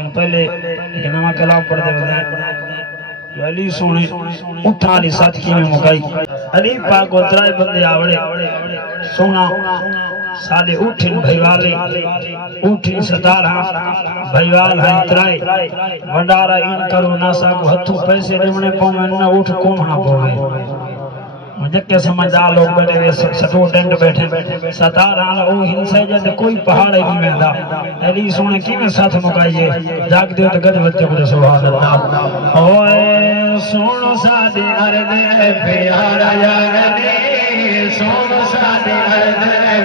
لیکن پہلے ایک نواں کلام پڑھ دے بندے علی سونے اٹھا علی ساتھ کی میں مکائی علی پاک و ترائے بندے آوڑے سونا سادے اٹھن بھائیوالے اٹھن ستارہ بھائیوال ہیں ترائے وڈارا این کرو ناسا کو ہتھو پیسے دیونے پونے نہ اٹھ کومنا پوے مجھے کیا سمجھدار لوگ بیٹھے ہوئے سٹوڈنٹ بیٹھے ستارہ او ہنسے جد کوئی پہاڑ ہی نہیں ملتا علی سونے کی میں ساتھ مکائیے جاگ دیو تو گد بچے کو سبحان اللہ اوے سونو سادے عرض پیارا یا علی سونو سادے عرض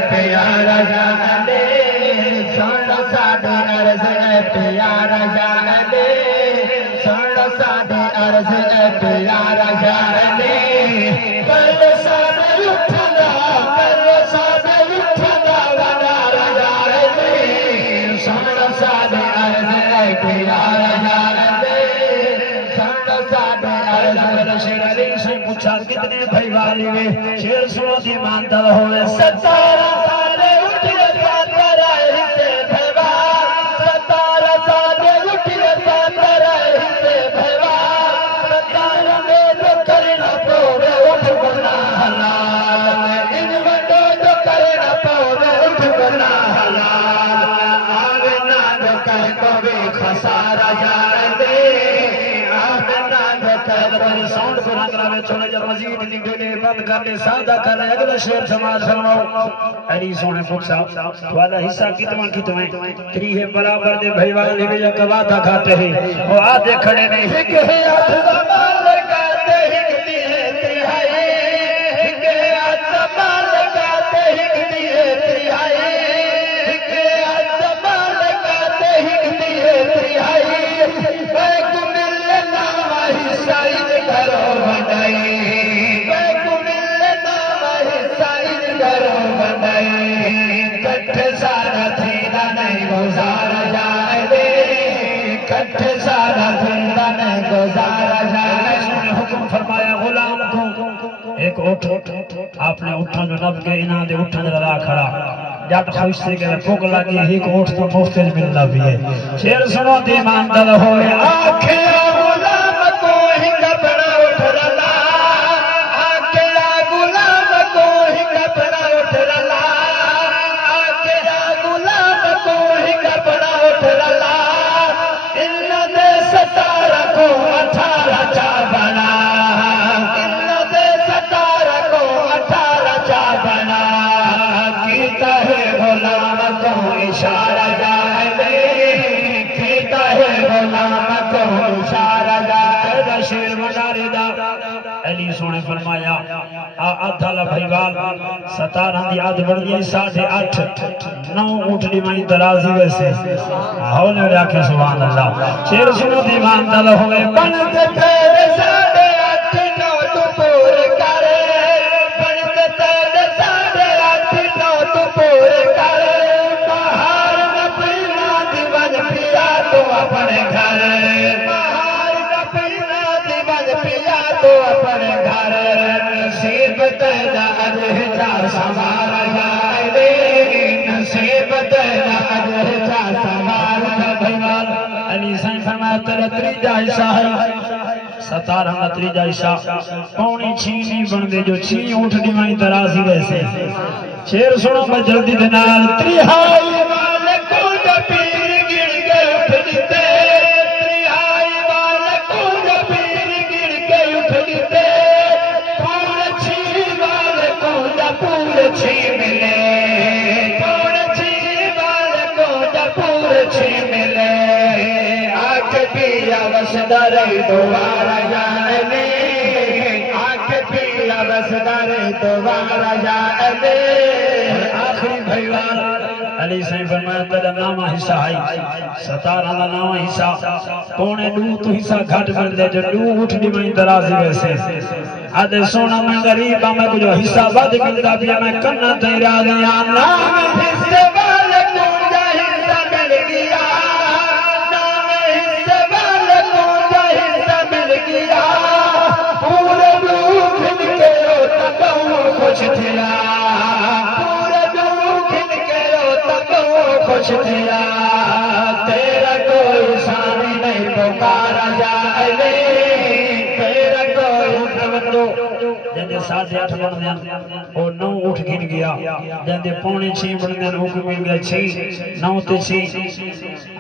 پیارا یا علی سونو سادے عرض پیارا یا علی سونو سادے عرض پیارا یا علی کتنے بھائی والی میں شیر سنو دی مانتا ہوئے ستارہ سالے اٹھے ساتھ رائے سے بھیوا ستارہ سالے اٹھے ساتھ رائے سے بھیوا ستارہ میں جو کرنا پوے اٹھ بنا حلال ان بندو جو کرنا پوے اٹھ بنا حلال آوے نا جو کہہ کوئی خسارہ جائے دے ساؤنڈ پر اگلا میں چھوڑے جب مزید نگلے بند کرنے سادہ کرنے اگلا شیر سماج فرماؤ علی سونے پکسا والا حصہ کتویں تریہ برابر دے بھائی والے بھی جکوا تھا کھاتے ہیں وہ آدھے کھڑے نہیں ہک ہے آدھا مال لگاتے ہک دیئے تریہائی ہک ہے آدھا مال لگاتے ہک دیئے تریہائی ہک ہے آدھا مال لگاتے ہک دیئے تریہائی بیک مل نام حسائی کرو بنائی بیک مل نام حسائی کرو بنائی کٹھ سارا تھینا نہیں گزارا جائے دے کٹھ سارا تھینا نہیں گزارا جائے سنے حکم فرمایا غلام کو ایک اٹھ آپ نے اٹھا جو نب کے انہاں دے اٹھا جلالہ کھڑا جاٹ خوش سے کہ پھوک لگی ایک اٹھ تو مفتج ملنا بھی ہے شیر سنو دیمان دل ہوئے آنکھیں غلام کو ہی کپڑا اٹھ رلا آنکھیں غلام کو ہی کپڑا اٹھ رلا آنکھیں غلام کو ہی کپڑا اٹھ رلا اللہ دے ستارہ کو 18 چا بنا اللہ دے ستارہ کو 18 چا بنا کیتا ہے غلام کو اشارہ جائے دے کیتا ہے غلام کو اشارہ جائے دے شیر مدارے دا علی سونے فرمایا آدھا لبھائیوال 17 دی آدھ بڑھ گئی 8.5 9 اٹھ لیمانی درازی ویسے ہولے میں آکے سبحان اللہ شیر سنو دیوان دل ہوئے بنتے تیرے 8.5 9 تو پورے کرے بنتے تیرے 8.5 9 تو پورے کرے بہار نہ پینا دیوان پیا تو اپنے گھر بہار نہ پینا دیوان پیا تو اپنے گھر نصیب تیرا اجہجا سوارا جائے دے نصیب تیرا اجہجا سوارا بھائیوال علی سائن فرمایا تیرا تریجہ حصہ ہے 17 تریجہ حصہ پونی چھینی بن دے جو چھینی اٹھ دیمانی درازی ویسے شیر سنو میں جلدی دنال تریہائی والے کو جو پیر گڑ کے اٹھ دیتے تریہائی والے کو جو پیر گڑ کے اٹھ دیتے پورے چھی والے کو جو پورے چھی ملے پورے چھی والے کو جو پورے چھی ملے آنکھ پیا وسدر دوبارہ جانے آنکھ پیا وسدر دوبارہ جانے آخری بھائیوال علی سائن فرمایا تیرا نامہ حصہ آئی 17 دا نامہ حصہ پونے 2 تو حصہ گھٹ مل دے جو 2 اٹھ دیمانی درازی ویسے آدھے سونا میں غریبہ میں کچھ حصہ بد ملتا بھی میں کرنا تیرا دیا نام حصے والے کو جا حصہ مل گیا نام حصے والے کو جا حصہ مل گیا پورے دو کھن کے تکو خوش تھیا پورے دو کھن کے تکو خوش تھیا تیرا کوئی پکارا جائے تیرا کوئی جندے 8:30 بن دیا وہ 9 اٹھ گر گیا جندے 5:45 بن دیا حکم مل گیا 6 9 تے 6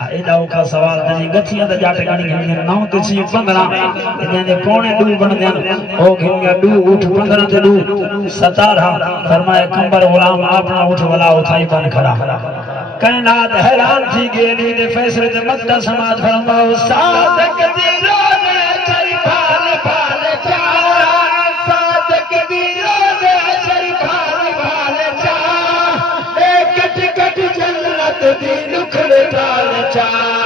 ایڈا کا سوال جندے گچھیاں تے جاٹ گانی گھن دیا 9 تے 6 15 جندے 2:45 بن دیا وہ گھن گیا 2 اٹھ 15 تے 2 17 فرمایا کمبر غلام اپنا اٹھ ولا اٹھائی بن کھڑا کائنات حیران تھی گیلی دے فیصلے تے مکہ سماعت فرماؤ صادق دی روزے چری پھال پھال چا صادق دی روزے چری پھال پھال چا اے کٹ کٹ جنت دی نکھڑ ڈال چا